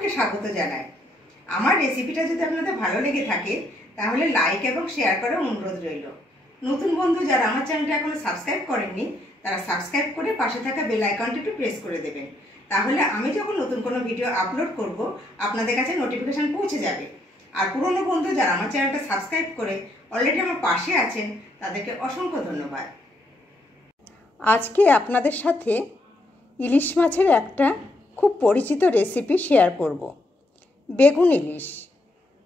সকলকে স্বাগত জানাই। আমার রেসিপিটা যদি আপনাদের ভালো লেগে থাকে তাহলে লাইক এবং শেয়ার করার অনুরোধ রইল। নতুন বন্ধু যারা আমার চ্যানেলটা এখনো সাবস্ক্রাইব করেননি তারা সাবস্ক্রাইব করে পাশে থাকা বেল আইকনটি একটু প্রেস করে দেবেন। তাহলে আমি যখন নতুন কোনো ভিডিও আপলোড করব আপনাদের কাছে নোটিফিকেশন পৌঁছে যাবে। আর পুরনো বন্ধু যারা আমার চ্যানেলটা সাবস্ক্রাইব করে অলরেডি আমার পাশে আছেন তাদেরকে অসংখ্য ধন্যবাদ। আজকে আপনাদের সাথে ইলিশ মাছের একটা খুব পরিচিত রেসিপি শেয়ার করব। বেগুন ইলিশ।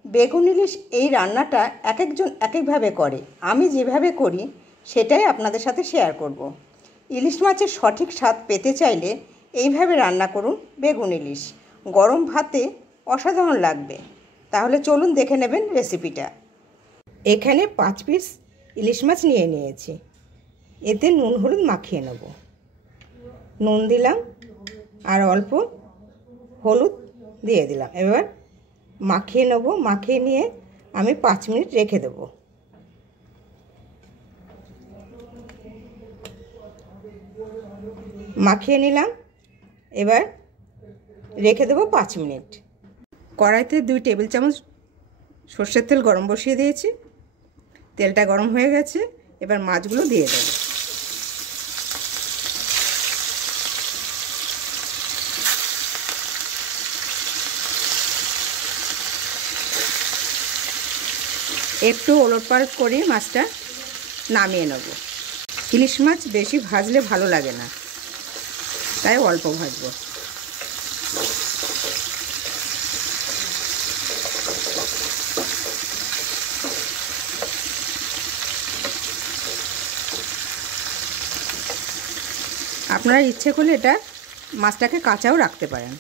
বেগুন ইলিশ এই রান্নাটা এক একজন এক একভাবে করে, আমি যেভাবে করি সেটাই আপনাদের সাথে শেয়ার করব। ইলিশ মাছের সঠিক স্বাদ পেতে চাইলে এইভাবে রান্না করুন বেগুন ইলিশ। গরম ভাতে অসাধারণ লাগবে। তাহলে চলুন দেখে নেবেন রেসিপিটা। এখানে 5 পিস ইলিশ মাছ নিয়ে নিয়েছি। এতে নুন হলুদ মাখিয়ে নেব। নুন দিলাম আর অল্প হলুদ দিয়ে দিলাম। এবার মাখিয়ে নেব। মাখিয়ে নিয়ে আমি 5 মিনিট রেখে দেব। মাখিয়ে নিলাম, এবার রেখে দেব 5 মিনিট। কড়াইতে 2 টেবিল চামচ সর্ষের তেল গরম বসিয়ে দিয়েছি। তেলটা গরম হয়ে গেছে, এবার মাছগুলো দিয়ে দেব। একটু ওলটপালট করে মাছটা নামিয়ে নেব। ইলিশ মাছ বেশি ভাজলে ভালো লাগে না, তাই অল্প ভাজবো। আপনারা ইচ্ছে করলে এটা মাছটাকে কাঁচাও রাখতে পারেন।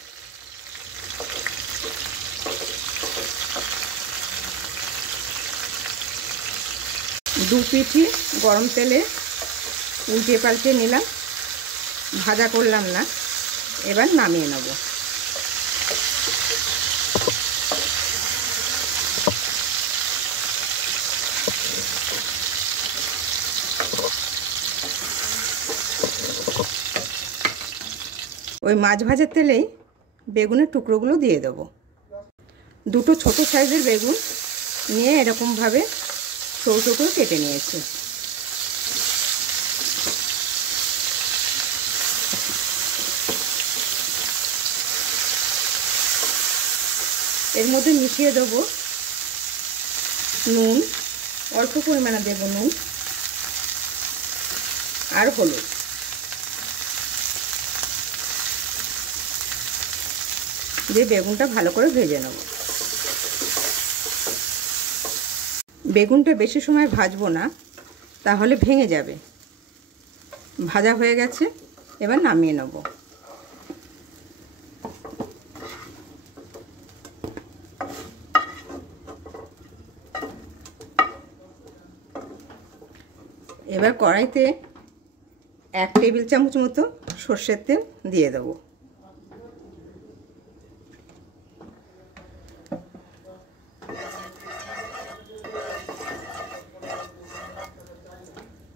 দু পিঠি গরম তেলে উল্টে পাল্টে নিলাম, ভাজা করলাম না। এবার নামিয়ে নেব। ওই মাছ ভাজার তেলেই বেগুনের টুকরোগুলো দিয়ে দেব। 2টো ছোট সাইজের বেগুন নিয়ে এরকমভাবে ছোটো ছোটো কেটে নিয়েছি। এর মধ্যে মিশিয়ে দেব নুন, অল্প পরিমাণে দেব নুন আর হলুদ। দিয়ে বেগুনটা ভালো করে ভেজে নেব। বেগুনটা বেশি সময় ভাজবো না, তাহলে ভেঙে যাবে। ভাজা হয়ে গেছে, এবার নামিয়ে নেব। এবার কড়াইতে 1 টেবিল চামচ মতো সর্ষের তেল দিয়ে দেব।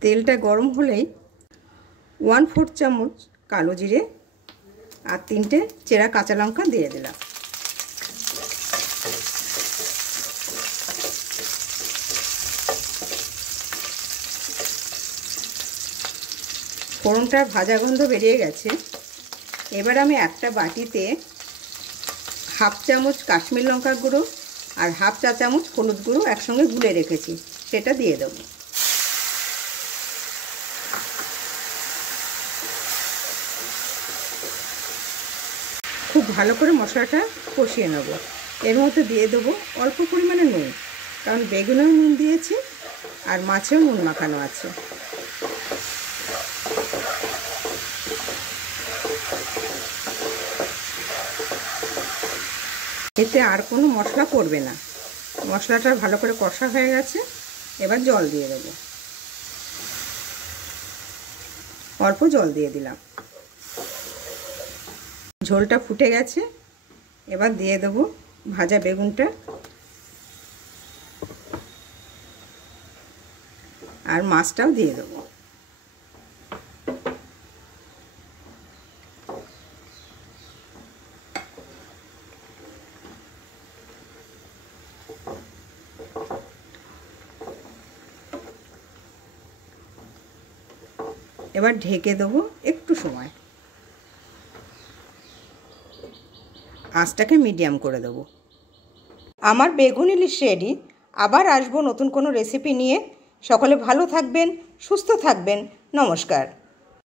তেলটা গরম হলেই 1/4 চামচ কালো জিরে আর 3টে চেরা কাঁচা লঙ্কা দিয়ে দিলাম। ফোড়নটার ভাজা গন্ধ বেরিয়ে গেছে। এবার আমি একটা বাটিতে 1/2 চামচ কাশ্মীর লঙ্কার গুঁড়ো আর 1/2 চা চামচ হলুদ গুঁড়ো একসঙ্গে গুলে রেখেছি, সেটা দিয়ে দেবো। খুব ভালো করে মশলাটা কষিয়ে নেব। এর মধ্যে দিয়ে দেবো অল্প পরিমাণে নুন, কারণ বেগুনেও নুন দিয়েছি আর মাছেও নুন মাখানো আছে। এতে আর কোনো মশলা পড়বে না। মশলাটা ভালো করে কষা হয়ে গেছে, এবার জল দিয়ে দেব। অল্প জল দিয়ে দিলাম। ঝোলটা ফুটে গেছে, এবার দিয়ে দেব ভাজা বেগুনটা আর মাছটাও দিয়ে দেব। এবার ঢেকে দেবো একটু সময়, আঁচটাকে মিডিয়াম করে দেবো। আমার বেগুন ইলিশ রেডি। আবার আসবো নতুন কোনো রেসিপি নিয়ে। সকলে ভালো থাকবেন, সুস্থ থাকবেন। নমস্কার।